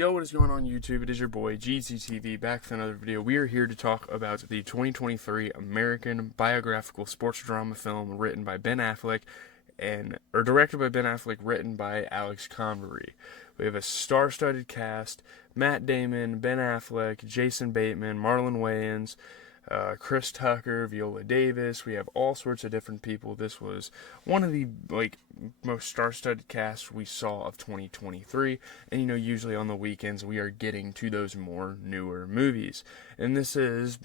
Yo, what is going on YouTube? It is your boy GZTV back with another video. We are here to talk about the 2023 American biographical sports drama film written by Ben Affleck or directed by Ben Affleck, written by Alex Convery. We have a star-studded cast: Matt Damon, Ben Affleck, Jason Bateman, Marlon Wayans, Chris Tucker, Viola Davis. We have all sorts of different people. This was one of the most star-studded casts we saw of 2023. And usually on the weekends we are getting to those more newer movies. And this is,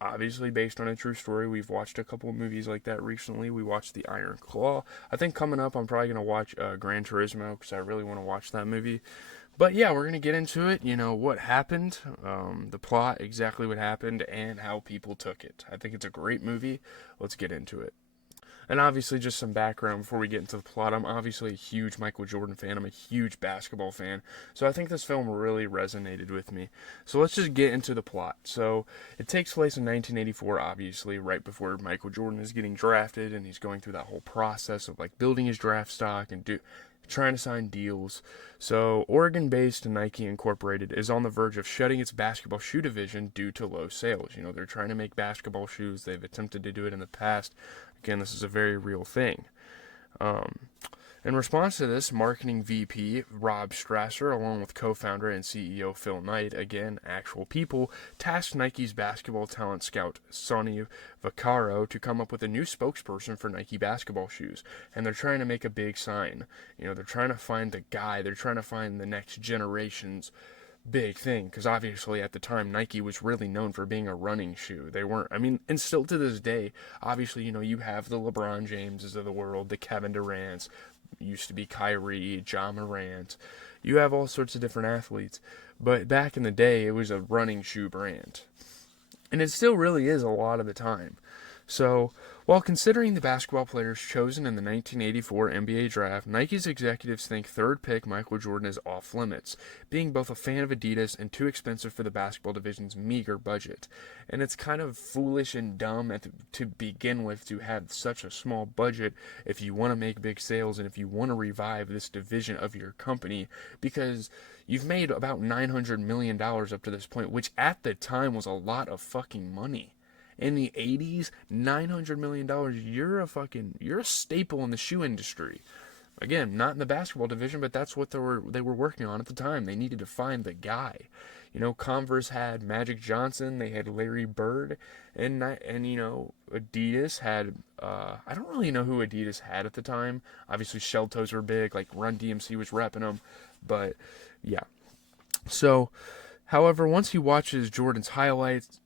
obviously based on a true story. We've watched a couple of movies like that recently. We watched The Iron Claw. I think coming up I'm probably gonna watch Gran Turismo because I really want to watch that movie. But yeah, we're going to get into it, what happened, the plot, exactly what happened, and how people took it. I think it's a great movie. Let's get into it. And obviously, just some background before we get into the plot. I'm obviously a huge Michael Jordan fan. I'm a huge basketball fan. So I think this film really resonated with me. So let's just get into the plot. So it takes place in 1984, obviously, right before Michael Jordan is getting drafted, and he's going through that whole process of building his draft stock and trying to sign deals. So, Oregon-based Nike Incorporated is on the verge of shutting its basketball shoe division due to low sales. They're trying to make basketball shoes. They've attempted to do it in the past. Again, this is a very real thing. In response to this, marketing VP Rob Strasser, along with co-founder and CEO Phil Knight, again, actual people, tasked Nike's basketball talent scout Sonny Vaccaro to come up with a new spokesperson for Nike basketball shoes. And they're trying to make a big sign. They're trying to find the guy. They're trying to find the next generation's big thing, because obviously at the time Nike was really known for being a running shoe. They weren't, and still to this day, obviously, you have the LeBron Jameses of the world, the Kevin Durant's, used to be Kyrie, John Morant. You have all sorts of different athletes, but back in the day it was a running shoe brand, and it still really is a lot of the time. So, while considering the basketball players chosen in the 1984 NBA draft, Nike's executives think third pick Michael Jordan is off limits, being both a fan of Adidas and too expensive for the basketball division's meager budget. And it's kind of foolish and dumb to begin with to have such a small budget if you want to make big sales and if you want to revive this division of your company, because you've made about $900 million up to this point, which at the time was a lot of fucking money. In the 80s, $900 million, you're a staple in the shoe industry. Again, not in the basketball division, but that's what they were working on at the time. They needed to find the guy. Converse had Magic Johnson, they had Larry Bird, and Adidas had, I don't really know who Adidas had at the time. Obviously, shell toes were big, Run DMC was repping them, but yeah. So, however, once he watches Jordan's highlights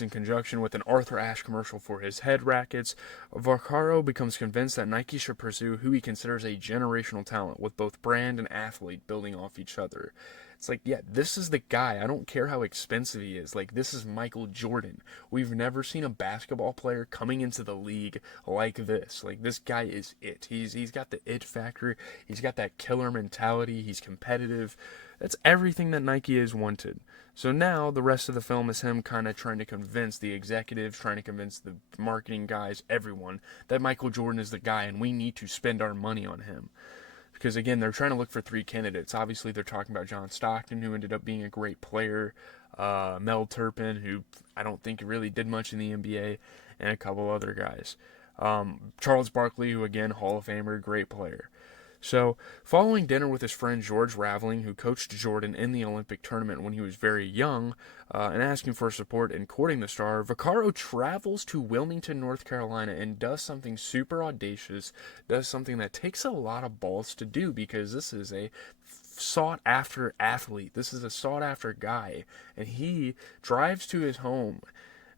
in conjunction with an Arthur Ashe commercial for his head rackets, Vaccaro becomes convinced that Nike should pursue who he considers a generational talent, with both brand and athlete building off each other. It's yeah, this is the guy. I don't care how expensive he is. This is Michael Jordan. We've never seen a basketball player coming into the league like this. This guy is it. He's got the it factor. He's got that killer mentality. He's competitive. That's everything that Nike has wanted. So now the rest of the film is him kind of trying to convince the executives, trying to convince the marketing guys, everyone, that Michael Jordan is the guy and we need to spend our money on him. Because again, they're trying to look for three candidates. Obviously, they're talking about John Stockton, who ended up being a great player, Mel Turpin, who I don't think really did much in the NBA, and a couple other guys. Charles Barkley, who again, Hall of Famer, great player. So, following dinner with his friend George Raveling, who coached Jordan in the Olympic tournament when he was very young, and asking for support in courting the star, Vaccaro travels to Wilmington, North Carolina, and does something super audacious, does something that takes a lot of balls to do, because this is a sought-after athlete. This is a sought-after guy, and he drives to his home,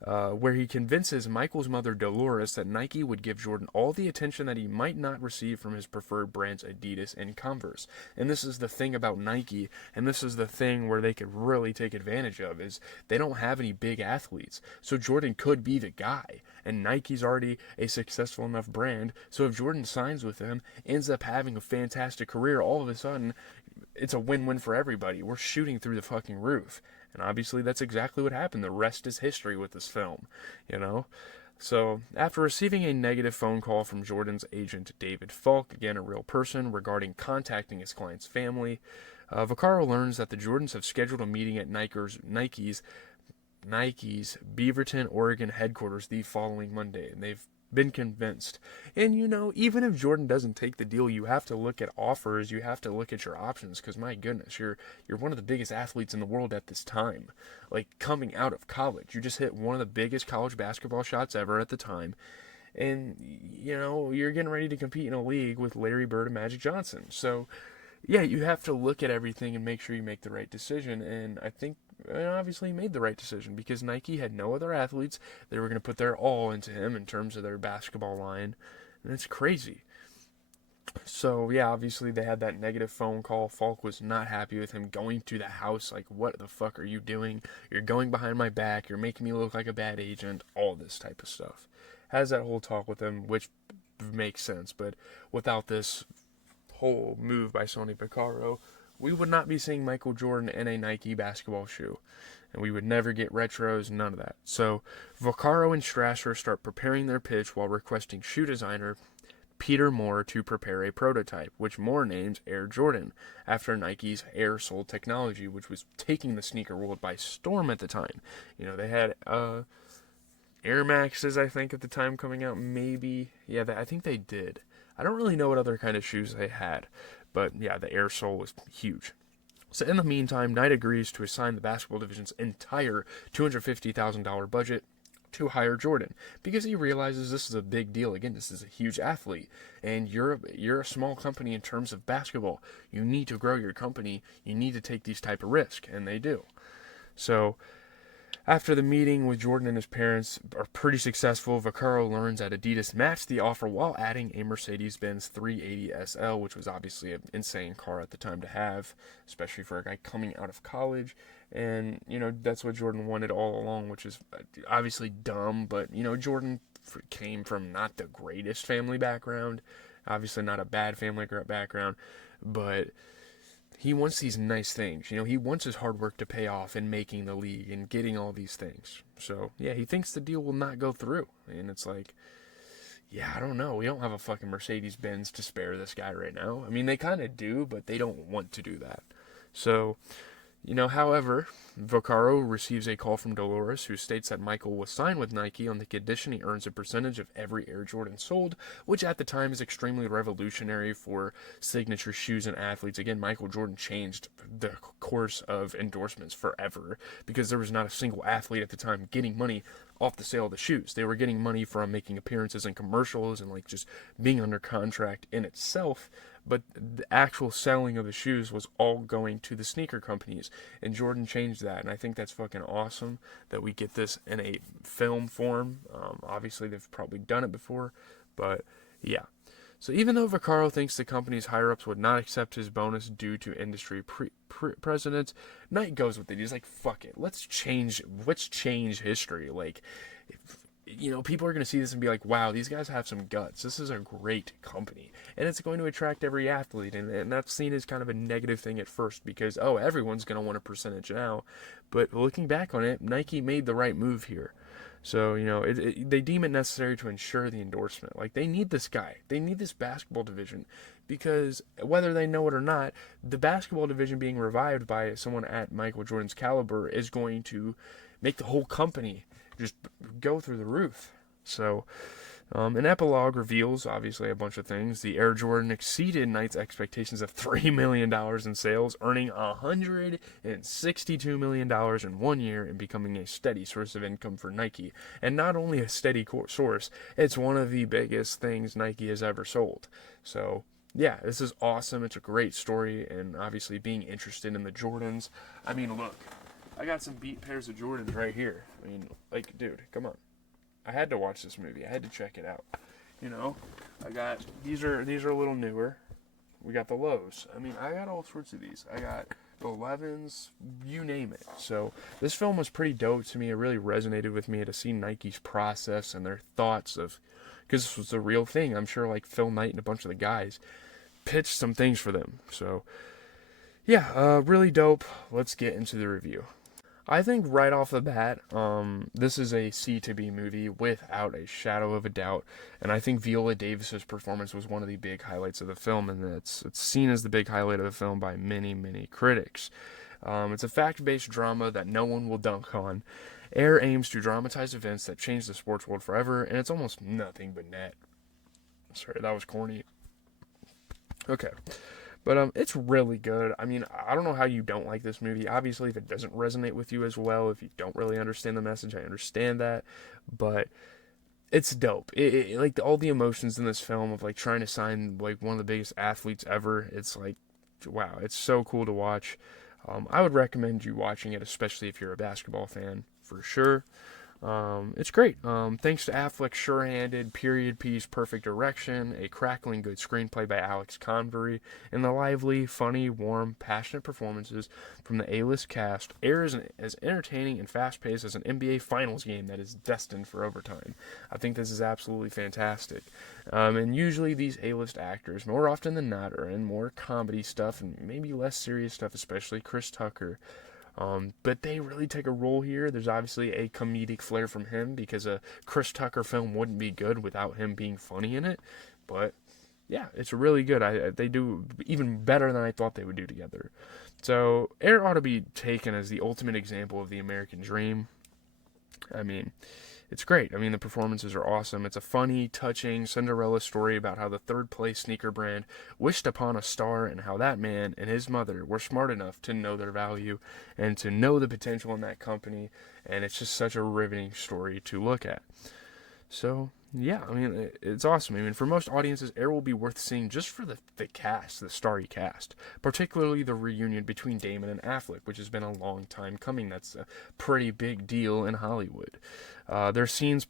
where he convinces Michael's mother Dolores that Nike would give Jordan all the attention that he might not receive from his preferred brands Adidas and Converse. And this is the thing about Nike, and this is the thing where they could really take advantage of, is they don't have any big athletes. So Jordan could be the guy, and Nike's already a successful enough brand, so if Jordan signs with them, ends up having a fantastic career, all of a sudden, it's a win-win for everybody. We're shooting through the fucking roof. And obviously that's exactly what happened. The rest is history with this film, So, after receiving a negative phone call from Jordan's agent, David Falk, again a real person, regarding contacting his client's family, Vaccaro learns that the Jordans have scheduled a meeting at Nike's Beaverton, Oregon headquarters the following Monday, and they've been convinced. And even if Jordan doesn't take the deal, you have to look at offers, you have to look at your options, because my goodness, you're one of the biggest athletes in the world at this time. Like, coming out of college, you just hit one of the biggest college basketball shots ever at the time. And you're getting ready to compete in a league with Larry Bird and Magic Johnson. So yeah, you have to look at everything and make sure you make the right decision. And I think obviously he made the right decision, because Nike had no other athletes. They were going to put their all into him in terms of their basketball line. And it's crazy. So yeah, obviously they had that negative phone call. Falk was not happy with him going to the house. Like, what the fuck are you doing? You're going behind my back. You're making me look like a bad agent. All this type of stuff. Has that whole talk with him, which makes sense. But without this whole move by Sonny Vaccaro, we would not be seeing Michael Jordan in a Nike basketball shoe. And we would never get retros, none of that. So Vaccaro and Strasser start preparing their pitch while requesting shoe designer Peter Moore to prepare a prototype, which Moore names Air Jordan, after Nike's Air Sole technology, which was taking the sneaker world by storm at the time. They had Air Maxes, I think, at the time coming out, maybe. Yeah, I think they did. I don't really know what other kind of shoes they had, but yeah, the Air Sole was huge. So in the meantime, Knight agrees to assign the basketball division's entire $250,000 budget to hire Jordan, because he realizes this is a big deal. Again, this is a huge athlete, and you're a small company in terms of basketball. You need to grow your company. You need to take these type of risks, and they do. So after the meeting with Jordan and his parents are pretty successful, Vaccaro learns that Adidas matched the offer while adding a Mercedes-Benz 380 SL, which was obviously an insane car at the time to have, especially for a guy coming out of college. And, that's what Jordan wanted all along, which is obviously dumb, but, Jordan came from not the greatest family background, obviously not a bad family background, but he wants these nice things. He wants his hard work to pay off in making the league and getting all these things. So, yeah, he thinks the deal will not go through. And it's like, yeah, I don't know. We don't have a fucking Mercedes-Benz to spare this guy right now. I mean, they kind of do, but they don't want to do that. So, however, Vaccaro receives a call from Dolores, who states that Michael will sign with Nike on the condition he earns a percentage of every Air Jordan sold, which at the time is extremely revolutionary for signature shoes and athletes. Again, Michael Jordan changed the course of endorsements forever, because there was not a single athlete at the time getting money off the sale of the shoes. They were getting money from making appearances in commercials and just being under contract in itself. But the actual selling of the shoes was all going to the sneaker companies, and Jordan changed that, and I think that's fucking awesome that we get this in a film form. Obviously, they've probably done it before, but yeah. So even though Vaccaro thinks the company's higher-ups would not accept his bonus due to industry precedents, Knight goes with it. He's like, fuck it, let's change history. People are going to see this and be like, wow, these guys have some guts. This is a great company. And it's going to attract every athlete. And that's seen as kind of a negative thing at first, because, everyone's going to want a percentage now. But looking back on it, Nike made the right move here. So, they deem it necessary to ensure the endorsement. They need this guy. They need this basketball division. Because whether they know it or not, the basketball division being revived by someone at Michael Jordan's caliber is going to make the whole company just go through the roof. So, an epilogue reveals, obviously, a bunch of things. The Air Jordan exceeded Knight's expectations of $3 million in sales, earning $162 million in 1 year and becoming a steady source of income for Nike. And not only a steady source, it's one of the biggest things Nike has ever sold. So, yeah, this is awesome. It's a great story, and obviously being interested in the Jordans. I mean, look, I got some beat pairs of Jordans right here. I mean, dude, come on. I had to watch this movie. I had to check it out. I got, these are a little newer. We got the lows. I mean, I got all sorts of these. I got the 11s, you name it. So this film was pretty dope to me. It really resonated with me to see Nike's process and their thoughts of, because this was the real thing. I'm sure Phil Knight and a bunch of the guys pitched some things for them. So yeah, really dope. Let's get into the review. I think right off the bat, this is a C to B movie without a shadow of a doubt, and I think Viola Davis's performance was one of the big highlights of the film, and it's seen as the big highlight of the film by many critics. It's a fact-based drama that no one will dunk on. Air aims to dramatize events that change the sports world forever, and it's almost nothing but net. Sorry, that was corny. Okay. But it's really good. I mean, I don't know how you don't like this movie. Obviously, if it doesn't resonate with you as well, if you don't really understand the message, I understand that. But it's dope. Like all the emotions in this film of like trying to sign like one of the biggest athletes ever. It's like, wow, it's so cool to watch. I would recommend you watching it, especially if you're a basketball fan, for sure. It's great. Thanks to Affleck's sure-handed, period piece, perfect direction, a crackling good screenplay by Alex Convery, and the lively, funny, warm, passionate performances from the A-list cast, Air is as entertaining and fast-paced as an NBA Finals game that is destined for overtime. I think this is absolutely fantastic. And usually these A-list actors, more often than not, are in more comedy stuff and maybe less serious stuff, especially Chris Tucker. But they really take a role here. There's obviously a comedic flair from him because a Chris Tucker film wouldn't be good without him being funny in it. But yeah, it's really good. They do even better than I thought they would do together. So Air ought to be taken as the ultimate example of the American dream. I mean, it's great. I mean, the performances are awesome. It's a funny, touching Cinderella story about how the third place sneaker brand wished upon a star and how that man and his mother were smart enough to know their value and to know the potential in that company. And it's just such a riveting story to look at. So, yeah, I mean, it's awesome. I mean, for most audiences, Air will be worth seeing just for the cast, the starry cast, particularly the reunion between Damon and Affleck, which has been a long time coming. That's a pretty big deal in Hollywood. Their scenes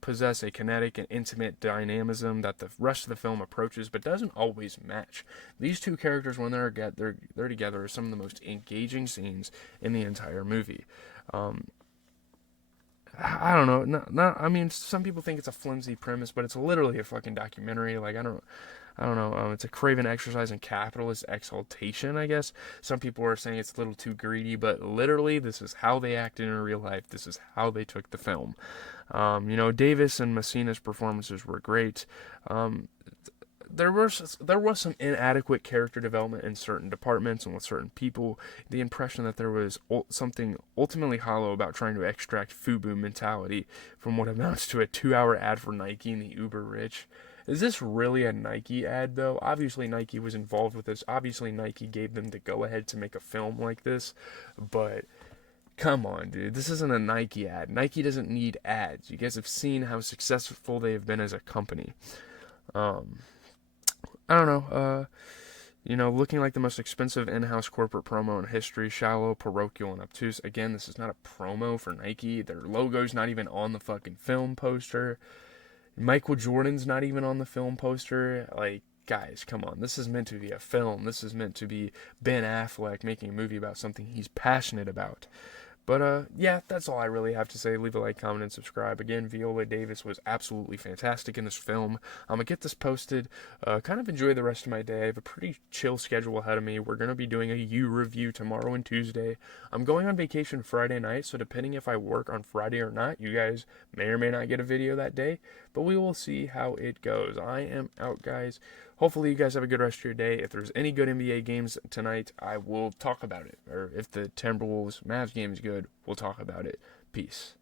possess a kinetic and intimate dynamism that the rest of the film approaches but doesn't always match. These two characters, when they're together, are some of the most engaging scenes in the entire movie. I don't know. I mean, some people think it's a flimsy premise, but it's literally a fucking documentary. Like I don't know. It's a craven exercise in capitalist exaltation, I guess. Some people are saying it's a little too greedy, but literally, this is how they acted in real life. This is how they took the film. Davis and Messina's performances were great. There was some inadequate character development in certain departments and with certain people. The impression that there was something ultimately hollow about trying to extract FUBU mentality from what amounts to a 2-hour ad for Nike and the uber rich. Is this really a Nike ad though? Obviously Nike was involved with this. Obviously Nike gave them the go ahead to make a film like this, but come on, dude. This isn't a Nike ad. Nike doesn't need ads. You guys have seen how successful they have been as a company. Um, I don't know. Looking like the most expensive in-house corporate promo in history, shallow, parochial, and obtuse. Again, this is not a promo for Nike. Their logo's not even on the fucking film poster. Michael Jordan's not even on the film poster. Like, guys, come on. This is meant to be a film. This is meant to be Ben Affleck making a movie about something he's passionate about. But yeah, that's all I really have to say. Leave a like, comment, and subscribe. Again, Viola Davis was absolutely fantastic in this film. I'm gonna get this posted. Kind of enjoy the rest of my day. I have a pretty chill schedule ahead of me. We're gonna be doing a U review tomorrow and Tuesday. I'm going on vacation Friday night, so depending if I work on Friday or not, you guys may or may not get a video that day. But we will see how it goes. I am out, guys. Hopefully you guys have a good rest of your day. If there's any good NBA games tonight, I will talk about it. Or if the Timberwolves Mavs game is good, we'll talk about it. Peace.